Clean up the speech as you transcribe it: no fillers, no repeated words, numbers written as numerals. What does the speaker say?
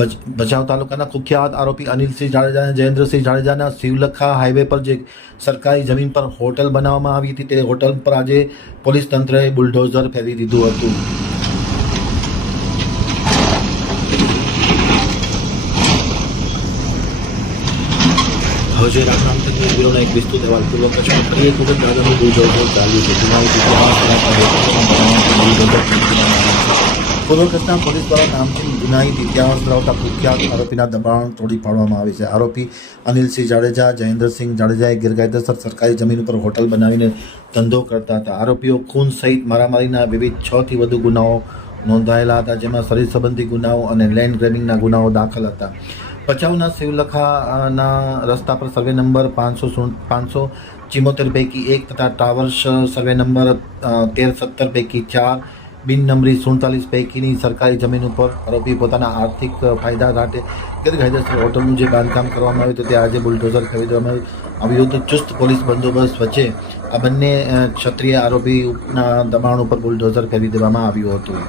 ભચાઉ તાલુકાના કુખ્યાત આરોપી અનિલસિંહ જાડેજા અને જયેન્દ્રસિંહ જાડેજાના શિવલખા હાઈવે પર જે સરકારી જમીન પર હોટલ બનાવવામાં આવી હતી તે હોટલ પર આજે પોલીસ તંત્રએ બુલડોઝર ફેરવી દીધું હતું. હજે રામનામતંગી બ્યુરોનો એક વિસ્તૃત અહેવાલ. પૂર્વ કચ્છમાં ફરી એક વખત દાદાનું બુલડોઝર ચાલ્યું છે. પૂર્વ કચ્છના પોલીસ દ્વારા નામચીન ગુનાહિત ઇતિહાસ ધરાવતા કુખ્યાત આરોપીના દબાણ તોડી પાડવામાં આવે છે. આરોપી અનિલસિંહ જાડેજા, જયેન્દ્રસિંહ જાડેજાએ ગેરકાયદેસર સરકારી જમીન ઉપર હોટલ બનાવીને ધંધો કરતા હતા. આરોપીઓ ખૂન સહિત મારામારીના વિવિધ 6 થી વધુ ગુનાઓ નોંધાયેલા હતા, જેમાં શરીર સંબંધી ગુનાઓ અને લેન્ડ ગ્રેબિંગના ગુનાઓ દાખલ હતા. ભચાઉના શિવલખાના રસ્તા પર સર્વે નંબર 574 પૈકી 1 તથા ટાવર્સ સર્વે નંબર 1317 પૈકી 4, બિનનંબરી 47 પૈકીની સરકારી જમીન ઉપર આરોપી પોતાના આર્થિક ફાયદા માટે ગેરકાયદેસર હોટલનું જે બાંધકામ કરવામાં આવ્યું હતું તે આજે બુલડોઝર ફેરવી દેવામાં આવ્યું હતું. ચુસ્ત પોલીસ બંદોબસ્ત વચ્ચે આ બંને ક્ષત્રિય આરોપીના દબાણ ઉપર બુલડોઝર ફેરવી દેવામાં આવ્યું હતું.